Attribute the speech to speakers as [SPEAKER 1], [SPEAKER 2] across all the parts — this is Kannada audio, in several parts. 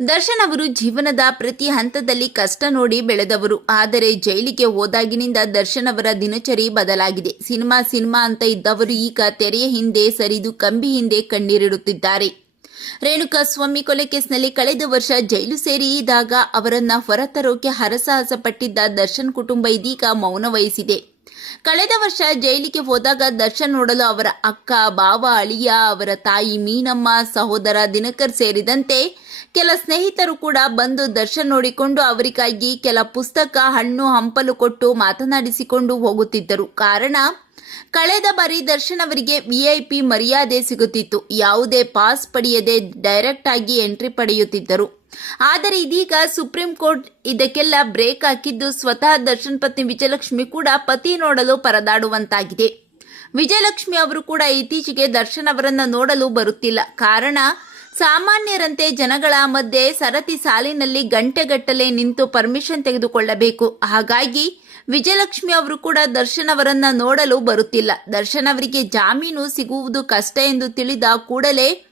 [SPEAKER 1] ದರ್ಶನ್ ಅವರು ಜೀವನದ ಪ್ರತಿ ಹಂತದಲ್ಲಿ ಕಷ್ಟ ನೋಡಿ ಬೆಳೆದವರು. ಆದರೆ ಜೈಲಿಗೆ ಹೋದಾಗಿನಿಂದ ದರ್ಶನ್ ಅವರ ದಿನಚರಿ ಬದಲಾಗಿದೆ. ಸಿನಿಮಾ ಸಿನಿಮಾ ಅಂತ ಇದ್ದವರು ಈಗ ತೆರೆಯ ಹಿಂದೆ ಸರಿದು ಕಂಬಿ ಹಿಂದೆ ಕಣ್ಣೀರಿಡುತ್ತಿದ್ದಾರೆ. ರೇಣುಕಾ ಸ್ವಾಮಿ ಕೊಲೆ ಕೇಸ್ನಲ್ಲಿ ಕಳೆದ ವರ್ಷ ಜೈಲು ಸೇರಿದಾಗ ಇದ್ದಾಗ ಅವರನ್ನ ಹೊರತರೋಕೆ ಹರಸಾಹಸ ಪಟ್ಟಿದ್ದ ದರ್ಶನ್ ಕುಟುಂಬ ಇದೀಗ ಮೌನ ವಹಿಸಿದೆ. ಕಳೆದ ವರ್ಷ ಜೈಲಿಗೆ ಹೋದಾಗ ದರ್ಶನ್ ನೋಡಲು ಅವರ ಅಕ್ಕ ಬಾವ ಅಳಿಯ, ಅವರ ತಾಯಿ ಮೀನಮ್ಮ, ಸಹೋದರ ದಿನಕರ್ ಸೇರಿದಂತೆ ಕೆಲ ಸ್ನೇಹಿತರು ಕೂಡ ಬಂದು ದರ್ಶನ್ ನೋಡಿಕೊಂಡು ಅವರಿಗಾಗಿ ಕೆಲ ಪುಸ್ತಕ, ಹಣ್ಣು, ಹಂಪಲು ಕೊಟ್ಟು ಮಾತನಾಡಿಸಿಕೊಂಡು ಹೋಗುತ್ತಿದ್ದರು. ಕಾರಣ ಕಳೆದ ಬಾರಿ ದರ್ಶನ್ ಅವರಿಗೆ ವಿಐಪಿ ಮರ್ಯಾದೆ ಸಿಗುತ್ತಿತ್ತು. ಯಾವುದೇ ಪಾಸ್ ಪಡೆಯದೆ ಡೈರೆಕ್ಟ್ ಆಗಿ ಎಂಟ್ರಿ ಪಡೆಯುತ್ತಿದ್ದರು. ಆದರೆ ಇದೀಗ ಸುಪ್ರೀಂ ಕೋರ್ಟ್ ಇದಕ್ಕೆಲ್ಲ ಬ್ರೇಕ್ ಹಾಕಿದ್ದು ಸ್ವತಃ ದರ್ಶನ್ ಪತ್ನಿ ವಿಜಯಲಕ್ಷ್ಮಿ ಕೂಡ ಪತಿ ನೋಡಲು ಪರದಾಡುವಂತಾಗಿದೆ. ವಿಜಯಲಕ್ಷ್ಮಿ ಅವರು ಕೂಡ ಇತ್ತೀಚೆಗೆ ದರ್ಶನ್ ಅವರನ್ನ ನೋಡಲು ಬರುತ್ತಿಲ್ಲ. ಕಾರಣ ಸಾಮಾನ್ಯರಂತೆ ಜನಗಳ ಮಧ್ಯೆ ಸರತಿ ಸಾಲಿನಲ್ಲಿ ಗಂಟೆಗಟ್ಟಲೆ ನಿಂತು ಪರ್ಮಿಷನ್ ತೆಗೆದುಕೊಳ್ಳಬೇಕು. ಹಾಗಾಗಿ ವಿಜಯಲಕ್ಷ್ಮಿ ಅವರು ಕೂಡ ದರ್ಶನ್ ಅವರನ್ನ ನೋಡಲು ಬರುತ್ತಿಲ್ಲ. ದರ್ಶನ್ ಅವರಿಗೆ ಜಾಮೀನು ಸಿಗುವುದು ಕಷ್ಟ ಎಂದು ತಿಳಿದ ಕೂಡಲೇ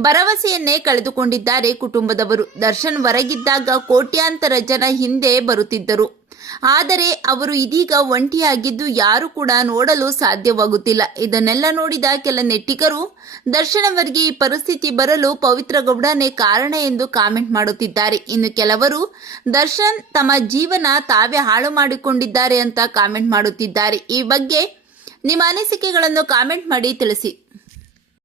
[SPEAKER 1] ಭರವಸೆಯನ್ನೇ ಕಳೆದುಕೊಂಡಿದ್ದಾರೆ ಕುಟುಂಬದವರು. ದರ್ಶನ್ ಹೊರಗಿದ್ದಾಗ ಕೋಟ್ಯಾಂತರ ಜನ ಹಿಂದೆ ಬರುತ್ತಿದ್ದರು. ಆದರೆ ಅವರು ಇದೀಗ ಒಂಟಿಯಾಗಿದ್ದು ಯಾರು ಕೂಡ ನೋಡಲು ಸಾಧ್ಯವಾಗುತ್ತಿಲ್ಲ. ಇದನ್ನೆಲ್ಲ ನೋಡಿದ ಕೆಲ ನೆಟ್ಟಿಗರು ದರ್ಶನ್ ಅವರಿಗೆ ಈ ಪರಿಸ್ಥಿತಿ ಬರಲು ಪವಿತ್ರ ಗೌಡನೇ ಕಾರಣ ಎಂದು ಕಾಮೆಂಟ್ ಮಾಡುತ್ತಿದ್ದಾರೆ. ಇನ್ನು ಕೆಲವರು, ದರ್ಶನ್ ತಮ್ಮ ಜೀವನ ತಾವೇ ಹಾಳು ಮಾಡಿಕೊಂಡಿದ್ದಾರೆ ಅಂತ ಕಾಮೆಂಟ್ ಮಾಡುತ್ತಿದ್ದಾರೆ. ಈ ಬಗ್ಗೆ ನಿಮ್ಮ ಅನಿಸಿಕೆಗಳನ್ನು ಕಾಮೆಂಟ್ ಮಾಡಿ ತಿಳಿಸಿ.